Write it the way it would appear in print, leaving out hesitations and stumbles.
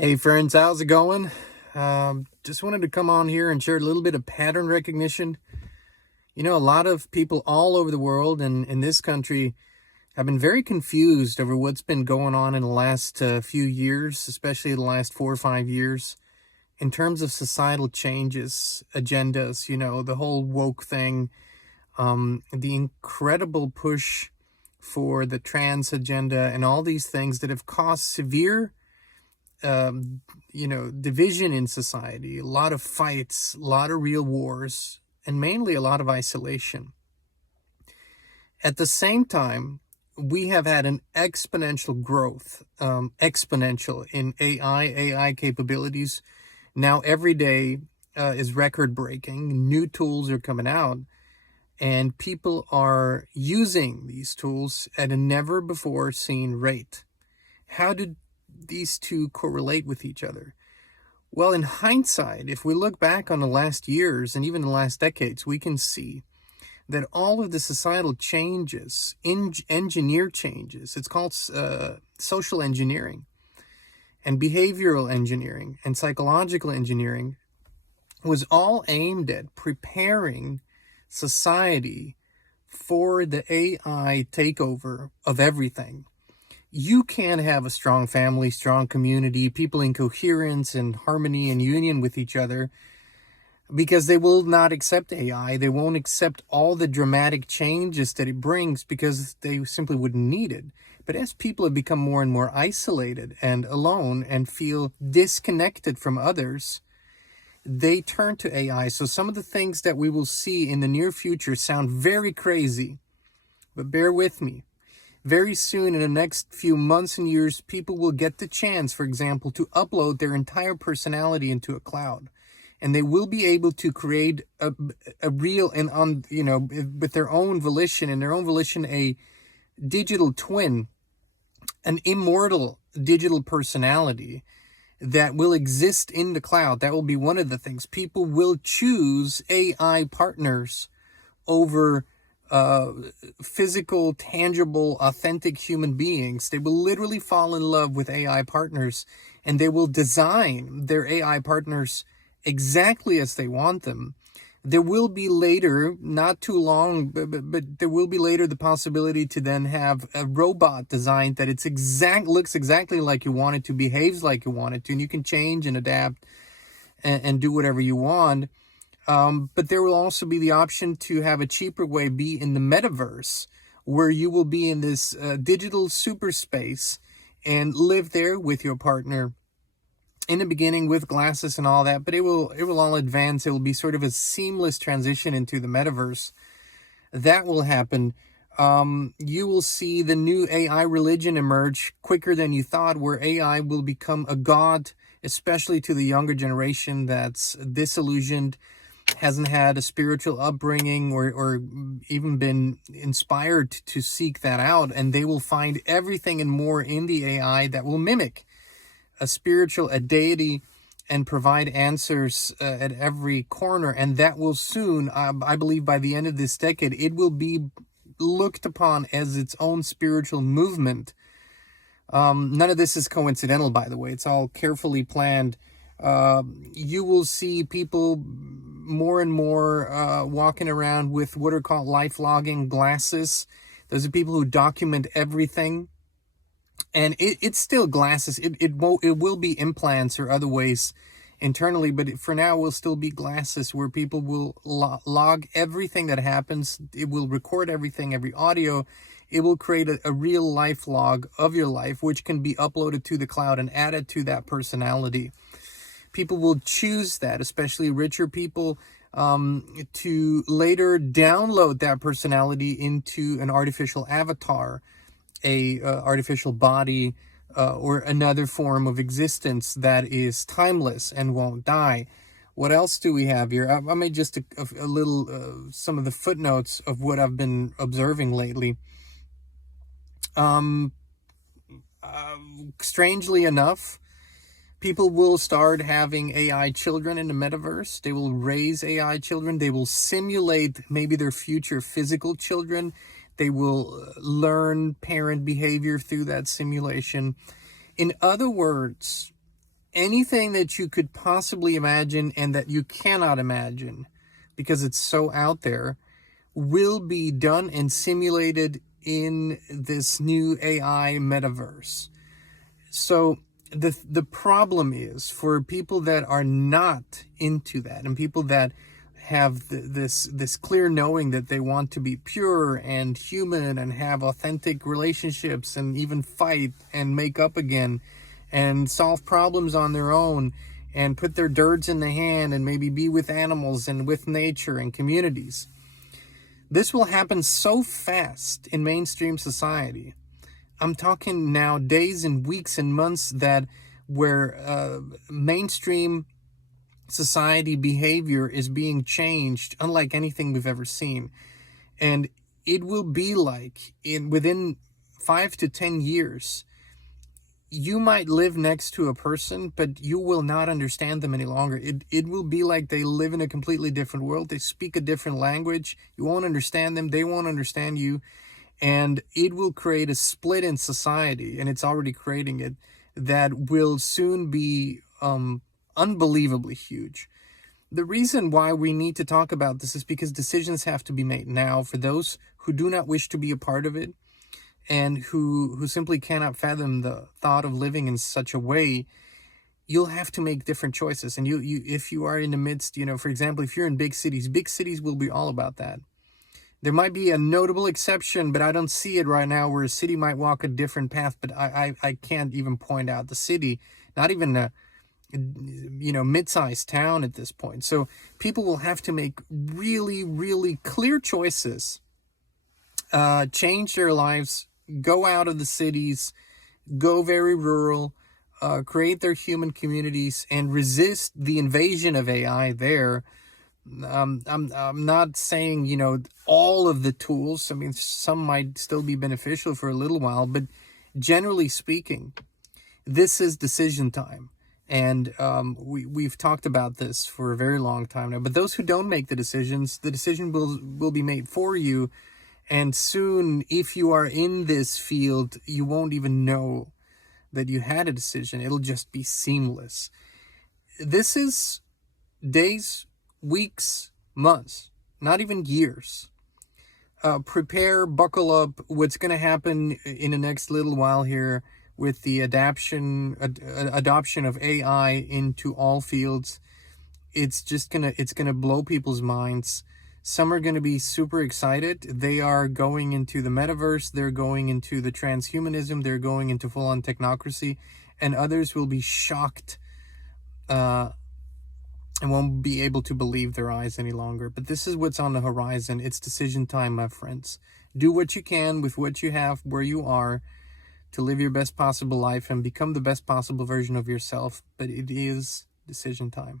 Hey friends, how's it going? Just wanted to come on here and share a little bit of pattern recognition. You know, a lot of people all over the world and in this country have been very confused over what's been going on in the last few years, especially the last 4 or 5 years, in terms of societal changes, agendas, you know, the whole woke thing, the incredible push for the trans agenda and all these things that have caused severe division in society, a lot of fights, a lot of real wars, and mainly a lot of isolation. At the same time, we have had an exponential growth, exponential in AI capabilities. Now every day is record breaking. New tools are coming out, and people are using these tools at a never before seen rate. How did these two correlate with each other? Well, in hindsight, if we look back on the last years and even the last decades, we can see that all of the societal changes, engineer changes, it's called social engineering and behavioral engineering and psychological engineering, was all aimed at preparing society for the AI takeover of everything. You can have a strong family, strong community, people in coherence and harmony and union with each other, because they will not accept AI. They won't accept all the dramatic changes that it brings because they simply wouldn't need it. But as people have become more and more isolated and alone and feel disconnected from others, they turn to AI. So some of the things that we will see in the near future sound very crazy, but bear with me. Very soon, in the next few months and years, people will get the chance, for example, to upload their entire personality into a cloud. And they will be able to create a real and, with their own volition a digital twin, an immortal digital personality that will exist in the cloud. That will be one of the things. People will choose AI partners over physical, tangible, authentic human beings. They will literally fall in love with AI partners, and they will design their AI partners exactly as they want them. There will be later, not too long, but there will be later the possibility to then have a robot designed that looks exactly like you want it to, behaves like you want it to, and you can change and adapt and do whatever you want. But there will also be the option to have a cheaper way be in the metaverse, where you will be in this digital super space and live there with your partner. In the beginning with glasses and all that, but it will all advance. It will be sort of a seamless transition into the metaverse. That will happen. You will see the new AI religion emerge quicker than you thought, where AI will become a god, especially to the younger generation that's disillusioned, hasn't had a spiritual upbringing or even been inspired to seek that out, and they will find everything and more in the AI that will mimic a deity, and provide answers at every corner. And that will soon, I believe by the end of this decade, it will be looked upon as its own spiritual movement. None of this is coincidental, by the way. It's all carefully planned. You will see people more and more walking around with what are called life logging glasses. Those are people who document everything. And it's still glasses. It will be implants or other ways internally, but for now will still be glasses where people will log everything that happens. It will record everything, every audio. It will create a real life log of your life, which can be uploaded to the cloud and added to that personality. People will choose that, especially richer people, to later download that personality into an artificial avatar, a artificial body, or another form of existence that is timeless and won't die. What else do we have here? I made just a little some of the footnotes of what I've been observing lately. Strangely enough, people will start having AI children in the metaverse. They will raise AI children. They will simulate maybe their future physical children. They will learn parent behavior through that simulation. In other words, anything that you could possibly imagine and that you cannot imagine, because it's so out there, will be done and simulated in this new AI metaverse. So the problem is, for people that are not into that, and people that have this clear knowing that they want to be pure and human and have authentic relationships and even fight and make up again and solve problems on their own and put their dirts in the hand and maybe be with animals and with nature and communities. This will happen so fast in mainstream society. I'm talking now days and weeks and months where mainstream society behavior is being changed unlike anything we've ever seen. And it will be like within 5 to 10 years, you might live next to a person, but you will not understand them any longer. It will be like they live in a completely different world. They speak a different language. You won't understand them. They won't understand you. And it will create a split in society, and it's already creating it, that will soon be unbelievably huge. The reason why we need to talk about this is because decisions have to be made now for those who do not wish to be a part of it, and who simply cannot fathom the thought of living in such a way. You'll have to make different choices. And you if you are in the midst, for example, if you're in big cities will be all about that. There might be a notable exception, but I don't see it right now, where a city might walk a different path. But I can't even point out the city, not even a mid-sized town at this point. So people will have to make really, really clear choices, change their lives, go out of the cities, go very rural, create their human communities, and resist the invasion of AI there. I'm not saying, all of the tools. I mean, some might still be beneficial for a little while, but generally speaking, this is decision time. And we've talked about this for a very long time now. But those who don't make the decision will be made for you. And soon, if you are in this field, you won't even know that you had a decision. It'll just be seamless. This is days, weeks, months, not even years. Prepare, buckle up. What's going to happen in the next little while here with the adoption of AI into all fields, it's gonna blow people's minds. Some are going to be super excited. They are going into the metaverse. They're going into the transhumanism. They're going into full-on technocracy. And others will be shocked and won't be able to believe their eyes any longer. But this is what's on the horizon. It's decision time, my friends. Do what you can with what you have, where you are, to live your best possible life and become the best possible version of yourself. But it is decision time.